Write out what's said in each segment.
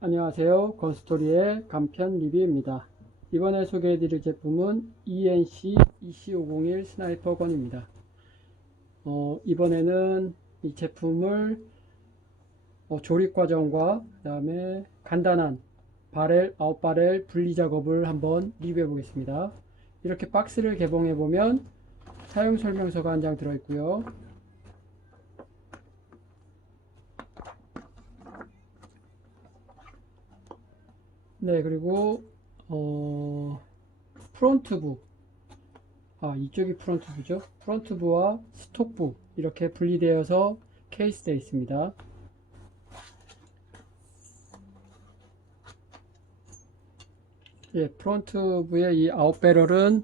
안녕하세요. 건스토리의 간편 리뷰입니다. 이번에 소개해드릴 제품은 ENC 2C501 스나이퍼 건입니다. 어, 이번에는 이 제품을 어, 조립 과정과 그 다음에 간단한 바렐, 아웃바렐 분리 작업을 한번 리뷰해 보겠습니다. 이렇게 박스를 개봉해 보면 사용 설명서가 한 장 들어있고요. 네, 그리고 어, 프론트부 아 이쪽이 프론트부죠. 프론트부와 스톡부 이렇게 분리되어서 케이스되어 있습니다. 예, 프론트부의 이 아웃배럴은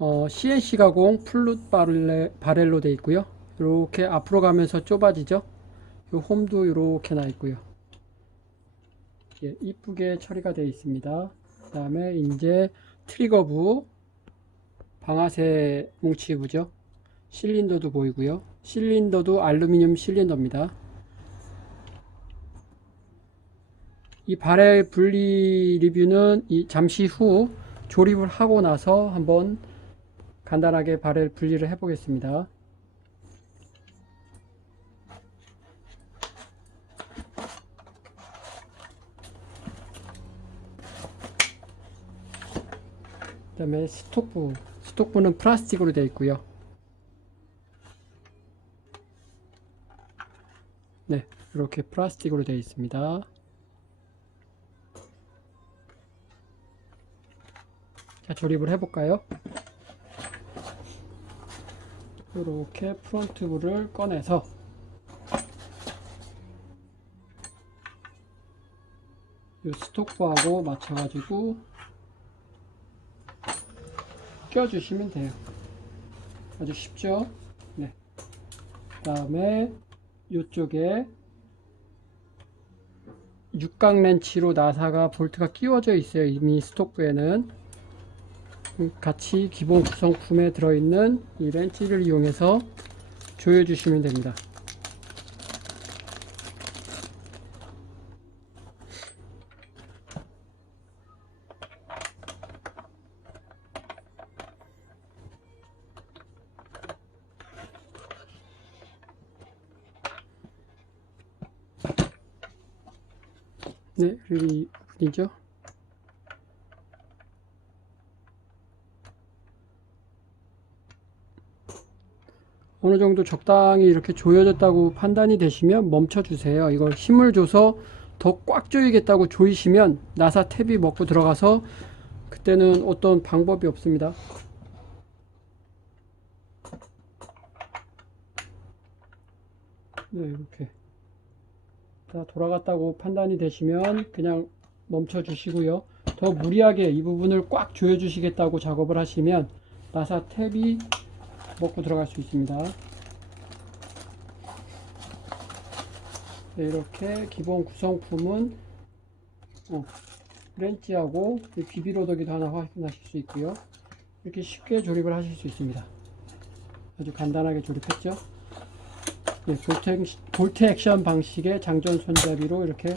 어, CNC 가공 플룻 바렐, 바렐로 되어 있고요. 이렇게 앞으로 가면서 좁아지죠. 이 홈도 이렇게 나 있고요. 예, 이쁘게 처리가 되어 있습니다. 그 다음에 이제 트리거부 방아쇠 뭉치부죠. 실린더도 보이고요. 실린더도 알루미늄 실린더입니다. 이 바렐 분리 리뷰는 이 잠시 후 조립을 하고 나서 한번 간단하게 바렐 분리를 해 보겠습니다. 다음에 스톡부 스톡부는 플라스틱으로 되어 있고요. 네 이렇게 플라스틱으로 되어 있습니다. 자 조립을 해 볼까요? 이렇게 프론트부를 꺼내서 이 스톡부하고 맞춰가지고 껴주시면 돼요. 아주 쉽죠? 네. 그 다음에 이쪽에 육각 렌치로 나사가 볼트가 끼워져 있어요. 이미 스톡부에는 같이 기본 구성품에 들어있는 이 렌치를 이용해서 조여주시면 됩니다. 네, 이 부분이죠. 어느 정도 적당히 이렇게 조여졌다고 판단이 되시면 멈춰 주세요. 이걸 힘을 줘서 더 꽉 조이겠다고 조이시면 나사 탭이 먹고 들어가서 그때는 어떤 방법이 없습니다. 네, 이렇게. 다 돌아갔다고 판단이 되시면 그냥 멈춰 주시고요. 더 무리하게 이 부분을 꽉 조여 주시겠다고 작업을 하시면 나사 탭이 먹고 들어갈 수 있습니다. 네, 이렇게 기본 구성품은 어, 렌치하고 비비로더기도 하나 확인하실 수 있고요. 이렇게 쉽게 조립을 하실 수 있습니다. 아주 간단하게 조립했죠. 네, 볼트, 볼트 액션 방식의 장전 손잡이로 이렇게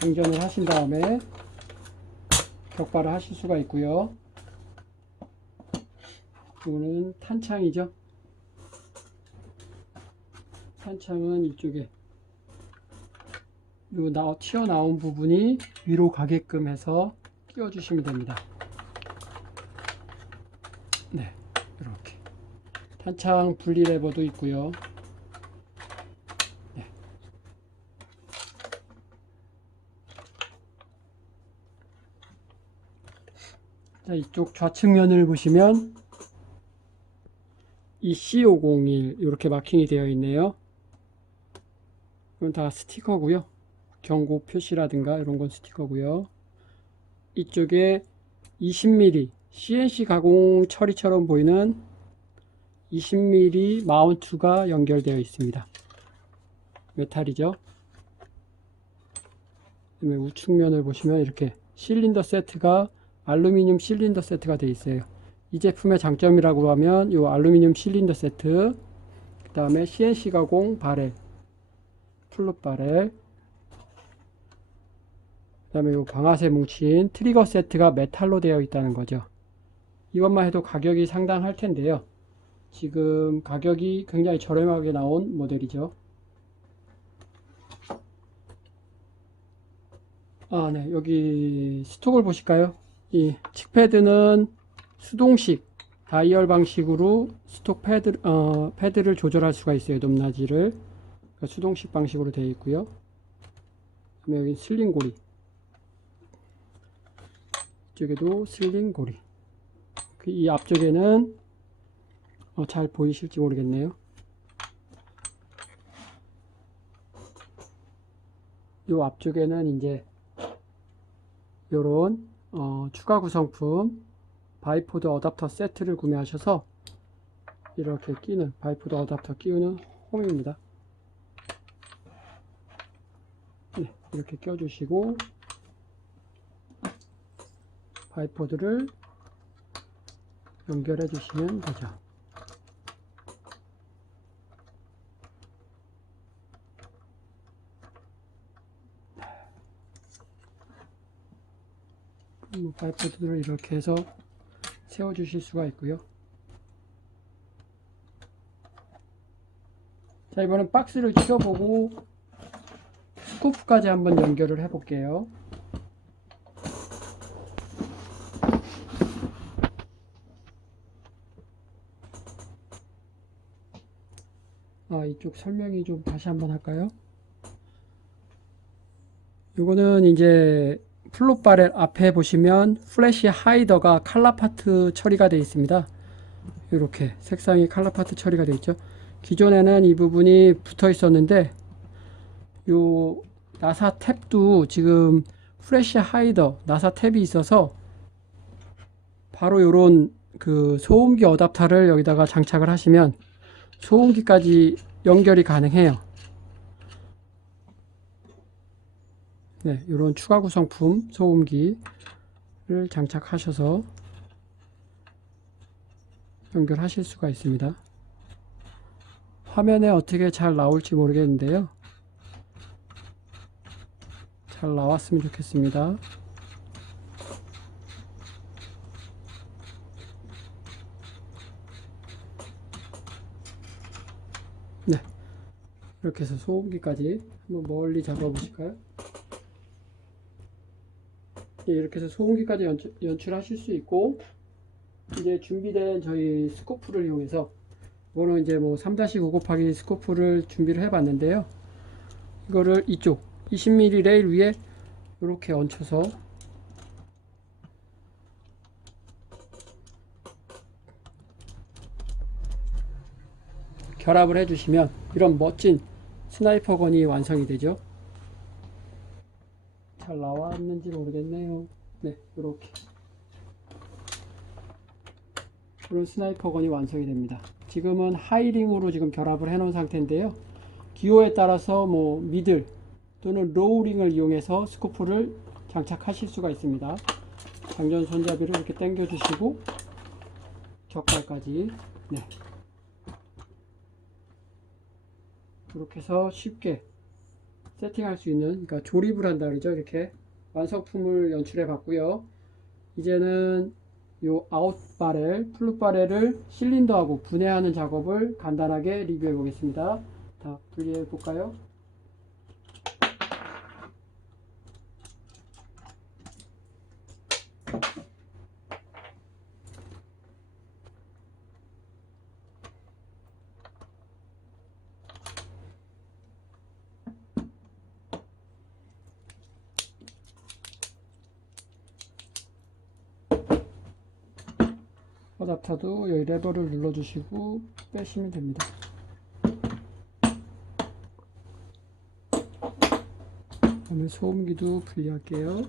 장전을 하신 다음에 격발을 하실 수가 있고요. 이거는 탄창이죠. 탄창은 이쪽에 요 나, 튀어나온 부분이 위로 가게끔 해서 끼워주시면 됩니다. 네, 이렇게 탄창 분리 레버도 있고요. 자, 이쪽 좌측면을 보시면 이 C501 이렇게 마킹이 되어 있네요. 이건 다 스티커고요. 경고 표시라든가 이런 건 스티커고요. 이쪽에 20mm CNC 가공 처리처럼 보이는 20mm 마운트가 연결되어 있습니다. 메탈이죠. 그다음에 우측면을 보시면 이렇게 실린더 세트가 알루미늄 실린더 세트가 되어 있어요. 이 제품의 장점이라고 하면 이 알루미늄 실린더 세트, 그 다음에 CNC 가공 바렐, 플룻 바렐, 그 다음에 이 방아쇠 뭉친 트리거 세트가 메탈로 되어 있다는 거죠. 이것만 해도 가격이 상당할 텐데요. 지금 가격이 굉장히 저렴하게 나온 모델이죠. 아, 네. 여기 스톡을 보실까요? 이 칙패드는 수동식 다이얼 방식으로 스톡 패드, 어, 패드를 조절할 수가 있어요. 높낮이를. 그러니까 수동식 방식으로 되어 있고요. 여기 슬링 고리. 이쪽에도 슬링 고리. 그이 앞쪽에는 어, 잘 보이실지 모르겠네요. 이 앞쪽에는 이제 요런 어, 추가 구성품 바이포드 어답터 세트를 구매하셔서 이렇게 끼는 바이포드 어답터 끼우는 홈입니다. 네, 이렇게 껴주시고 바이포드를 연결해 주시면 되죠. 뭐 바이포드를 이렇게 해서 세워 주실 수가 있고요. 자, 이번엔 박스를 튀어보고 스코프까지 한번 연결을 해 볼게요. 아, 이쪽 설명이 좀 다시 한번 할까요? 요거는 이제 플롯 바렐 앞에 보시면 플래시 하이더가 칼라 파트 처리가 되어 있습니다. 이렇게 색상이 칼라 파트 처리가 되어 있죠. 기존에는 이 부분이 붙어 있었는데 요 나사 탭도 지금 플래시 하이더 나사 탭이 있어서 바로 요런 그 소음기 어답터를 여기다가 장착을 하시면 소음기까지 연결이 가능해요. 네, 이런 추가 구성품 소음기를 장착하셔서 연결하실 수가 있습니다. 화면에 어떻게 잘 나올지 모르겠는데요. 잘 나왔으면 좋겠습니다. 네, 이렇게 해서 소음기까지 한번 멀리 잡아 보실까요? 예, 이렇게 해서 소음기까지 연출, 연출하실 수 있고 이제 준비된 저희 스코프를 이용해서 이거는 이제 뭐 3-9 곱하기 스코프를 준비를 해 봤는데요. 이거를 이쪽 20mm 레일 위에 이렇게 얹혀서 결합을 해 주시면 이런 멋진 스나이퍼건이 완성이 되죠. 잘 나왔는지 모르겠네요. 네, 이렇게 이런 스나이퍼건이 완성이 됩니다. 지금은 하이링으로 지금 결합을 해 놓은 상태인데요. 기호에 따라서 뭐 미들 또는 로우링을 이용해서 스코프를 장착하실 수가 있습니다. 장전 손잡이를 이렇게 당겨 주시고 격발까지 네. 이렇게 해서 쉽게 세팅할 수 있는 그러니까 조립을 한다 그러죠 이렇게 완성품을 연출해 봤고요. 이제는 요 아웃 바렐 플룻 바렐을 실린더하고 분해하는 작업을 간단하게 리뷰해 보겠습니다. 다 분리해 볼까요 어답터도 여기 레버를 눌러주시고 빼시면 됩니다. 오늘 소음기도 분리할게요.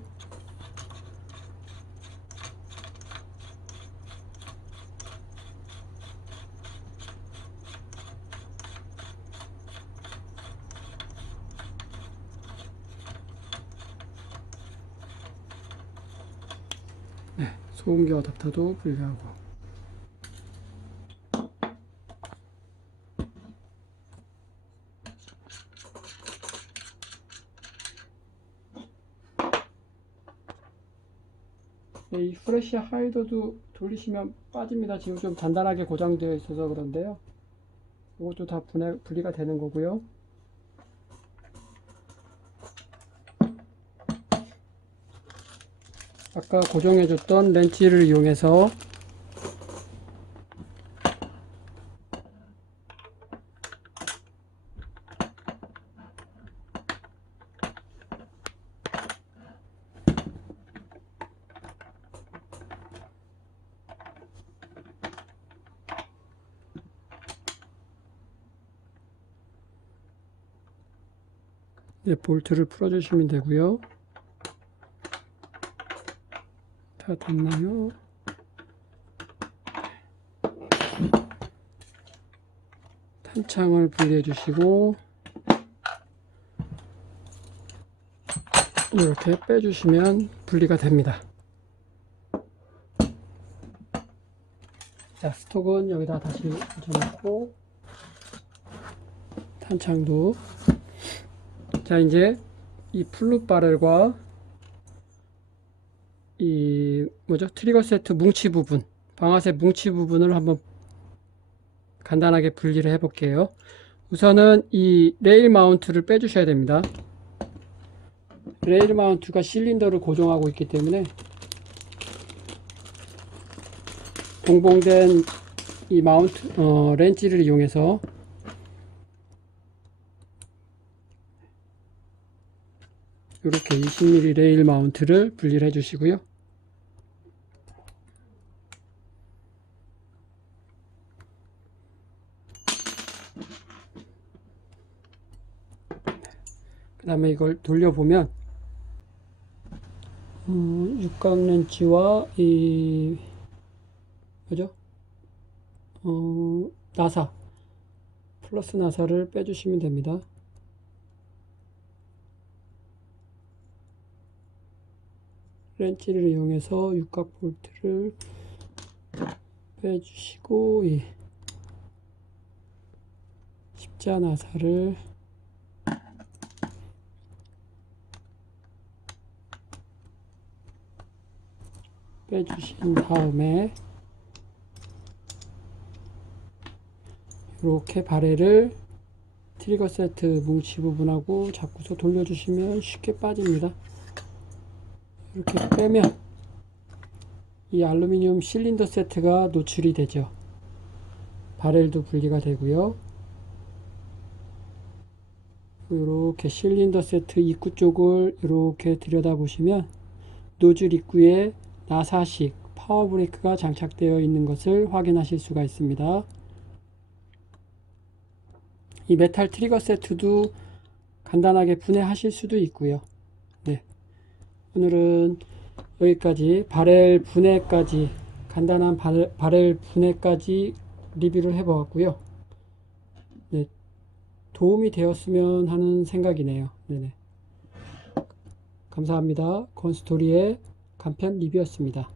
네, 소음기 어답터도 분리하고 네, 이 프레쉬 하이더도 돌리시면 빠집니다. 지금 좀 단단하게 고정되어 있어서 그런데요. 이것도 다 분해, 분리가 되는 거고요. 아까 고정해줬던 렌치를 이용해서 네, 볼트를 풀어주시면 되고요. 다 됐나요? 탄창을 분리해 주시고 이렇게 빼주시면 분리가 됩니다. 자, 스톡은 여기다 다시 붙여놓고 탄창도 자 이제 이 플룻 바렐과 이 뭐죠? 트리거 세트 뭉치 부분 방아쇠 뭉치 부분을 한번 간단하게 분리를 해 볼게요. 우선은 이 레일 마운트를 빼 주셔야 됩니다. 레일 마운트가 실린더를 고정하고 있기 때문에 동봉된 이 마운트 어, 렌치를 이용해서 이렇게 20mm 레일 마운트를 분리를 해 주시고요. 그 다음에 이걸 돌려보면 음, 육각 렌치와 이 뭐죠? 어, 나사 플러스 나사를 빼주시면 됩니다. 렌치를 이용해서 육각 볼트를 빼주시고 이 십자 나사를 빼주신 다음에 이렇게 바레를 트리거 세트 뭉치 부분하고 잡고서 돌려주시면 쉽게 빠집니다. 이렇게 빼면 이 알루미늄 실린더 세트가 노출이 되죠. 바렐도 분리가 되고요. 이렇게 실린더 세트 입구 쪽을 이렇게 들여다 보시면 노즐 입구에 나사식 파워 브레이크가 장착되어 있는 것을 확인하실 수가 있습니다. 이 메탈 트리거 세트도 간단하게 분해하실 수도 있고요. 네. 오늘은 여기까지 바렐 분해까지 간단한 바렐, 바렐 분해까지 리뷰를 해보았고요. 네, 도움이 되었으면 하는 생각이네요. 네네. 감사합니다. 건스토리의 간편 리뷰였습니다.